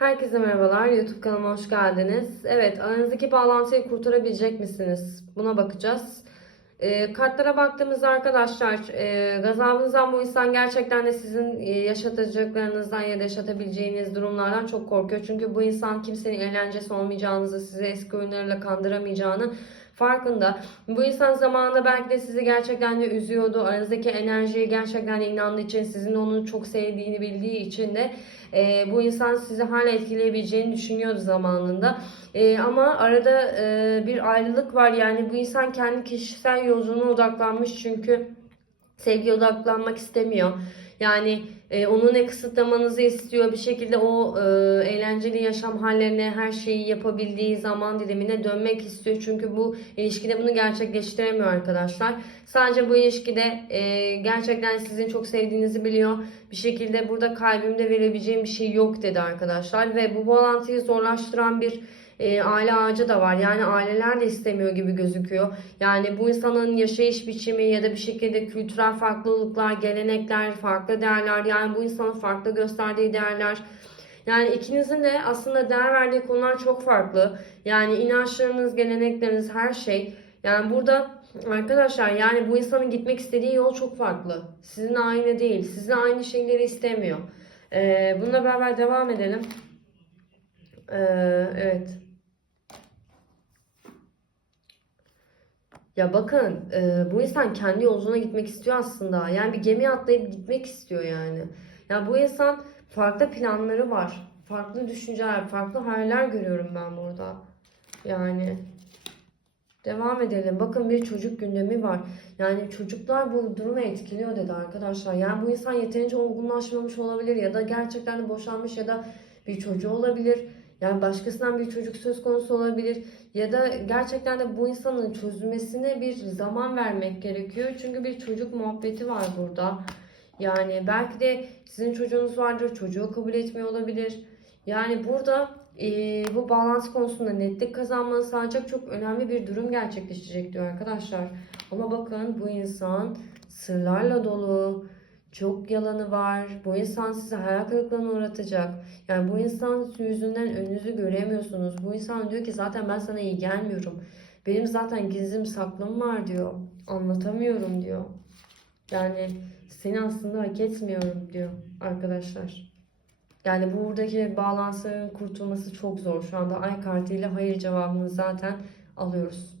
Herkese merhabalar. YouTube kanalıma hoş geldiniz. Evet, aranızdaki bağlantıyı kurtarabilecek misiniz? Buna bakacağız. Ee, kartlara baktığımızda arkadaşlar, e, gazabınızdan bu insan gerçekten de sizin e, yaşatacaklarınızdan ya da yaşatabileceğiniz durumlardan çok korkuyor. Çünkü bu insan kimsenin eğlencesi olmayacağınızı, sizi eski oyunlarıyla kandıramayacağını farkında. Bu insan zamanında belki de sizi gerçekten de üzüyordu. Aranızdaki enerjiye gerçekten inandığı için, sizin onu çok sevdiğini bildiği için de e, bu insan sizi hala etkileyebileceğini düşünüyordu zamanında. E, ama arada e, bir ayrılık var. Yani bu insan kendi kişisel yolculuğuna odaklanmış çünkü sevgiye odaklanmak istemiyor. Yani e, onu ne kısıtlamanızı istiyor bir şekilde o e, eğlenceli yaşam hallerine her şeyi yapabildiği zaman dilimine dönmek istiyor. Çünkü bu ilişkide bunu gerçekleştiremiyor arkadaşlar. Sadece bu ilişkide e, gerçekten sizin çok sevdiğinizi biliyor. Bir şekilde burada kalbimde verebileceğim bir şey yok dedi arkadaşlar. Ve bu bağlantıyı zorlaştıran bir e, aile ağacı da var. Yani aileler de istemiyor gibi gözüküyor. Yani bu insanın yaşayış biçimi ya da bir şekilde kültürel farklılıklar, gelenekler, farklı değerler yani bu insanın farklı gösterdiği değerler yani ikinizin de aslında değer verdiği konular çok farklı. Yani inançlarınız, gelenekleriniz, her şey. Yani burada arkadaşlar yani bu insanın gitmek istediği yol çok farklı. Sizin aynı değil. Sizin aynı şeyleri istemiyor. Ee, bununla beraber devam edelim. Ee, evet. Ya bakın e, bu insan kendi yolculuğuna gitmek istiyor aslında. Yani bir gemiye atlayıp gitmek istiyor yani. Ya bu insan farklı planları var. Farklı düşünceler, farklı hayaller görüyorum ben burada. Yani devam edelim. Bakın bir çocuk gündemi var. Yani çocuklar bu durumu etkiliyor dedi arkadaşlar. Yani bu insan yeterince olgunlaşmamış olabilir ya da gerçekten de boşanmış ya da bir çocuğu olabilir. Yani başkasından bir çocuk söz konusu olabilir ya da gerçekten de bu insanın çözülmesine bir zaman vermek gerekiyor. Çünkü bir çocuk muhabbeti var burada. Yani belki de sizin çocuğunuz vardır, çocuğu kabul etmiyor olabilir. Yani burada e, bu bağlantı konusunda netlik kazanmanı sağlayacak çok önemli bir durum gerçekleşecek diyor arkadaşlar. Ama bakın bu insan sırlarla dolu, çok yalanı var. Bu insan size hayal kırıklığına uğratacak. Yani bu insan yüzünden önünüzü göremiyorsunuz. Bu insan diyor ki zaten ben sana iyi gelmiyorum. Benim zaten gizlim saklım var diyor. Anlatamıyorum diyor. Yani seni aslında hak etmiyorum diyor arkadaşlar. Yani buradaki bağlantının kurtulması çok zor. Şu anda ay kartıyla hayır cevabını zaten alıyoruz.